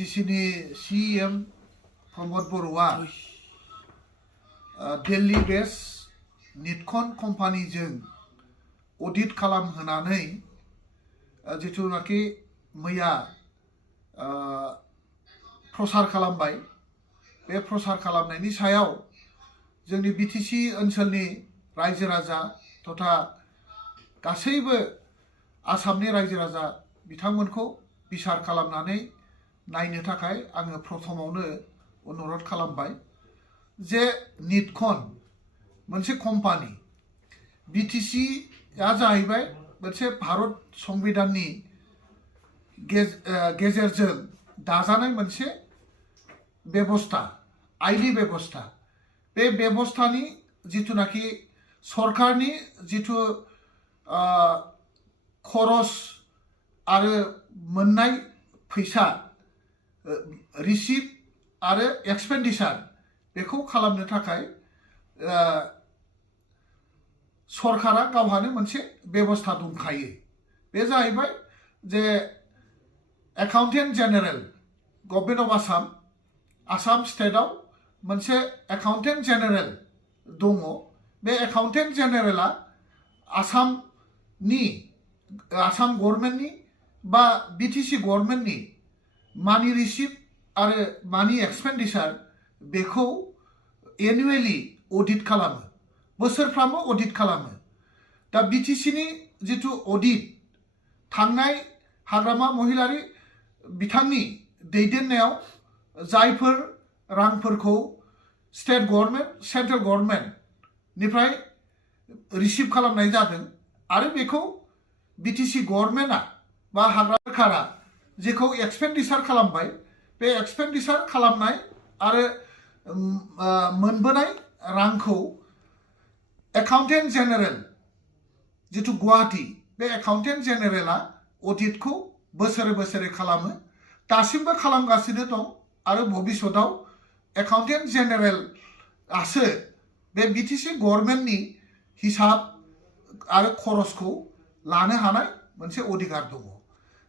BTC ni CM Pramod Borua Delhi based NITCON company जों audit खालाम होनानै जिथुनाखि मैया प्रसार खालामबाय बे प्रसार खालामनायनि सायाव जोंनि BTC ओनसोलनि रायजो राजा तथा गासैबो आसामनि रायजो राजा बिथांमोनखौ बिसार खालामनानै नायनो थाखाय आङो प्रथमावनो अनुरोध खालामबाय जे NITCON मोनसे कम्पानि BTC आ जाहैबाय मोनसे भारत संबिधाननि गेजेरजों दाजानाय मोनसे बेबस्था आइनि बेबस्था बे बेबस्थानि जिथुनाखि सरकारनि जिथु खरस आरो मोननाय फैसा रिसिभ आरो एक्सपेन्डिचार बेखौ खालामनो थाखाय सरकारा गावहानो मोनसे बेबस्था दंखायो बे जाहैबाय जे accountant general government of Assam स्टेटआव मोनसे एकाउन्टेन्ट जेनेरेल दङ बे एकाउन्टेन्ट जेनेरेला आसाम गभर्नमेन्टनि बा BTC गभर्नमेन्टनि मानि रिसिभ आरो मानि एक्सपेन्डिचार बेखौ एनुवेलि अडिट खालामो बोसोरफ्रामबो अडिट खालामो दा BTC नि जिथु अडिट थांनाय हाग्रामा महिलारि बिथांनि दैदेननायाव जायफोर रांफोरखौ स्टेट गभर्नमेन्ट सेन्ट्रेल गभर्नमेन्ट निफ्राय रिसिभ खालामनाय जादों आरो बेखौ BTC गभर्नमेन्टआ बा हाग्रा सरकारा जेखौ एक्सपेन्डिचार खालामबाय बे एक्सपेन्डिचार खालामनाय आरो मोनबोनाय रांखौ एकाउन्टेन्ट जेनेरेल जिथु गुवाहाटी बे एकाउन्टेन्ट जेनेरेला अडिटखौ बोसोरे खालामो दासिमबो खालामगासिनो दं आरो भबिष्यताव एकाउन्टेन्ट जेनेरेल आसो बे BTC गभर्नमेन्टनि हिसाब आरो खरसखौ लानो हानाय मोनसे अधिकार दङ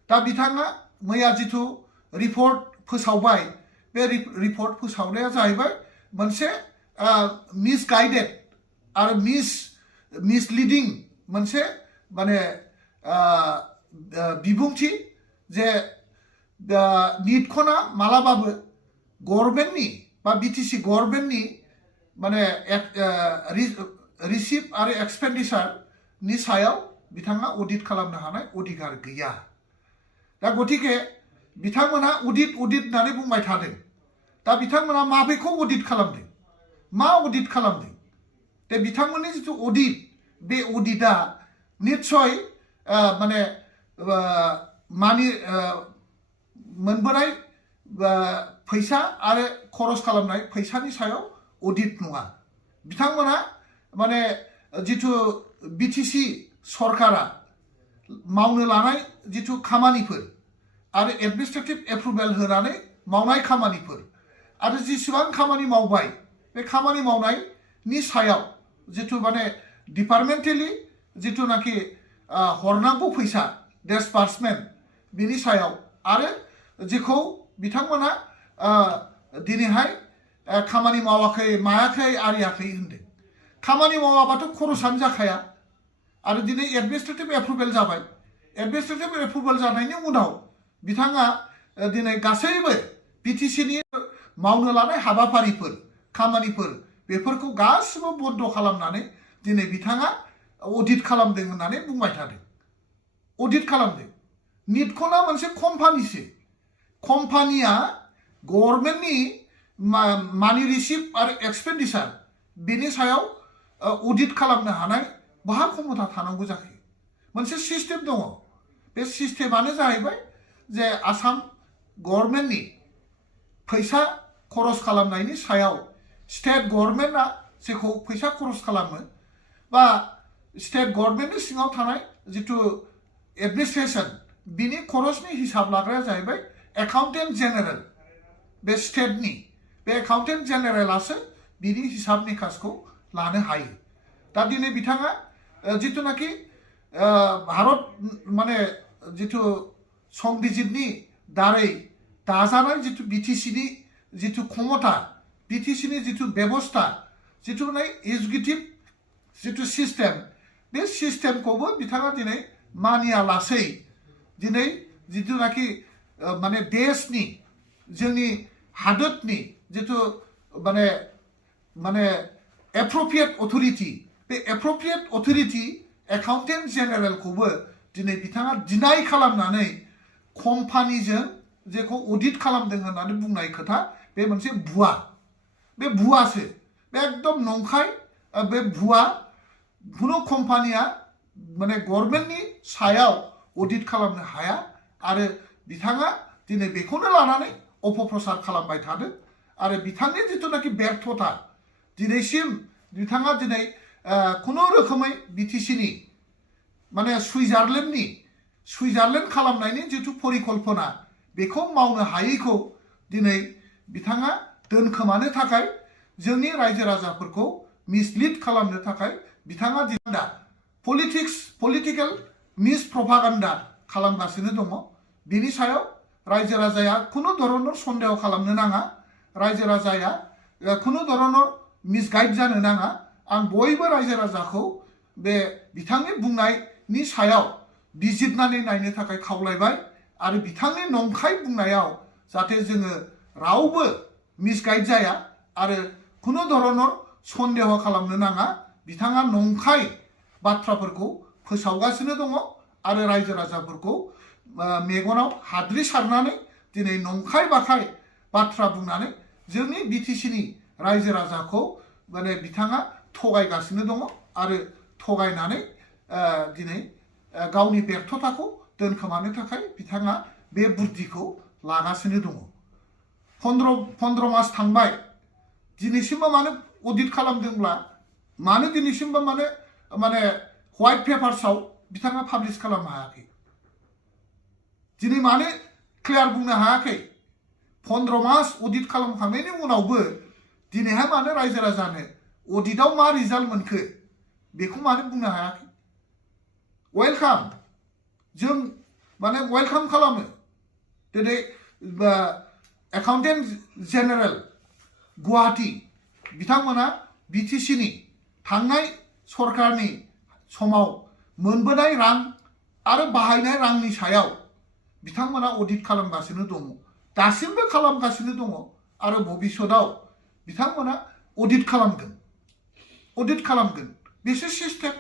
दा बिथाङा मैया जिथु रिपर्ट फोसावबाय बे रिपर्ट फोसावनाया जाहैबाय मोनसे मिसगाइडेड आरो मिसलिडिं मोनसे माने बिबुंथि जे NITCONआ मालाबाबो गभर्नमेन्टनि बा BTC गभर्नमेन्टनि माने रिसिभ आरो एक्सपेन्डिचारनि सायाव बिथाङा अडिट खालामनो हानाय अधिकार गैया दा गतिके बिथांमोनहा अडिट होननानै बुंबाय थादों दा बिथांमोनहा माबेखौ अडिट खालामदों मा अडिट खालामदों दा बिथांमोननि जिथु अडिट बे अडिटआ निश्चय माने मानि मोनबोनाय फैसा आरो खरस खालामनाय फैसानि सायाव अडिट नङा बिथांमोनहा माने जिथु BTC सरकारा मावनो लानाय जिथु खामानिफोर आरो एडमिनिस्ट्रेटिभ एप्रुभेल होनानै मावनाय खामानिफोर आरो जेसेबां खामानि मावबाय बे खामानि मावनायनि सायाव जिथु माने डिपार्टमेन्टेलि जिथुनाखि हरनांगौ फैसा डिसबार्समेन्ट बिनि सायाव आरो जेखौ बिथांमोना दिनैहाय खामानि मावाखै मायाखै आरियाखै होनदों खामानि मावाबाथ' खरसानो जाखाया आरो दिनै एडमिनिस्ट्रेटिभ एप्रुभेल जाबाय एडमिनिस्ट्रेटिभ एप्रुभेल जानायनि उनाव बिथाङा दिनै गासैबो BTC नि मावनो लानाय हाबाफारिफोर खामानिफोर बेफोरखौ गासिबो बन्द खालामनानै दिनै बिथाङा अडिट खालामदों होननानै बुंबाय थादों अडिट खालामदों NITCONआ मोनसे कम्पानिसो कम्पानिया गभर्नमेन्टनि मानि रिसिभ आरो एक्सपेन्डिचार बेनि सायाव अडिट खालामनो हानाय बहा क्षमता थानांगौ जाखो मोनसे सिस्टेम दङ बे सिस्टेमानो जाहैबाय जे आसाम गभर्नमेन्टनि फैसा खरस खालामनायनि सायाव स्टेट गभर्नमेन्टआ जेखौ फैसा खरस खालामो बा स्टेट गभर्नमेन्टनि सिङाव थानाय जिथु एडमिनिस्ट्रेसन बिनि खरसनि हिसाब लाग्राया जाहैबाय एकाउन्टेन्ट जेनेरेल बे स्टेटनि बे एकाउन्टेन्ट जेनेरेलासो बिनि हिसाब निकासखौ लानो हायो दा दिनै बिथाङा जिथुनाखि भारत माने जिथु संबिजितनि दारै दाजानाय जितु बिटिसिनि जितु क्षमता बिटिसिनि जितु बेबस्था जितु एजुकेटिभ जितु सिस्टेम बे सिस्टेमखौबो बिथाङा दिनै मानियालासै दिनै जितुनाखि माने देशनि जोंनि हादोरनि जितु माने एप्रोप्रिएट अथरिटि बे एप्रोप्रिएट अथरिटि एकाउन्टेन्ट जेनेरेलखौबो दिनै बिथाङा डिनाय खालामनानै कम्पानिजों जेखौ अडिट खालामदों होननानै बुंनाय खोथा बे मोनसे भुवा बे भुवासो बे एकदम नंखाय बे भुवा कुनु कम्पानिया माने गभर्नमेन्टनि सायाव अडिट खालामनो हाया आरो बिथाङा दिनै बेखौनो लानानै अपप्रचार खालामबाय थादों आरो बिथांनि जितुनाखि बेर्थता दिनैसिम बिथाङा दिनै कुनु रोखोमै बिटिसिनि माने सुइजारलेण्ड खालामनायनि जितु परिकल्पना बेखौ मावनो हायैखौ दिनै बिथाङा दोनखोमानो थाखाय जोंनि रायजो राजाफोरखौ मिसलिड खालामनो थाखाय बिथाङा दिनै पलिटिकेल मिसप्रपागान्डा खालामगासिनो दङ बिनि सायाव रायजो राजाया कुनु धरनर सन्देह खालामनो नाङा रायजो राजाया कुनु धरनर मिसगाइड जानो नाङा आं बयबो रायजो राजाखौ बे बिथांनि बुंनायनि सायाव बिजिरनानै नायनो थाखाय खावलायबाय आरो बिथांनि नंखाय बुंनायाव जाहाथे जोङो रावबो मिसगाइड जाया आरो कुनु धरनर सन्देह खालामनो नाङा बिथाङा नंखाय बाथ्राफोरखौ फोसावगासिनो दङ आरो रायजो राजाफोरखौ मेगनाव हाद्रि सारनानै दिनै नंखाय बाखाय बाथ्रा बुंनानै जोंनि बिटिसिनि रायजो राजाखौ माने बिथाङा थगायगासिनो दङ आरो थगायनानै दिनै गावनि बेर्थताखौ दोनखोमानो थाखाय बिथाङा बे बुद्धिखौ लागासिनो दङ 15 मास थांबाय दिनैसिमबो मानो अडिट खालामदोंब्ला मानो दिनैसिमबो माने व्हाइट पेपार्सआव बिथाङा पाब्लिश खालामनो हायाखै दिनै मानो क्लियार बुंनो हायाखै 15 मास अडिट खालामखांनायनि उनावबो दिनैहाय मानो रायजो राजानो अडिटआव मा रिजाल्ट मोनखो बेखौ मानो बुंनो हायाखै वेलकाम जों माने वेलकाम खालामो दिनै एकाउन्टेन्ट जेनेरेल गुवाहाटी बिथांमोना बिटिसिनि थांनाय सरकारनि समाव मोनबोनाय रां आरो बाहायनाय रांनि सायाव बिथांमोना अडिट खालामगासिनो दङ दासिमबो खालामगासिनो दङ आरो भबिष्यताव बिथांमोना अडिट खालामगोन बेसो सिस्टेम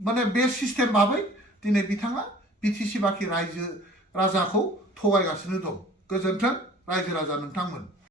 माने बे सिस्टेम भाबै दिनै बिथाङा बिटिसि बाखि रायजो राजाखौ थगायगासिनो दं गोजोन्थों रायजो राजा नोंथांमोन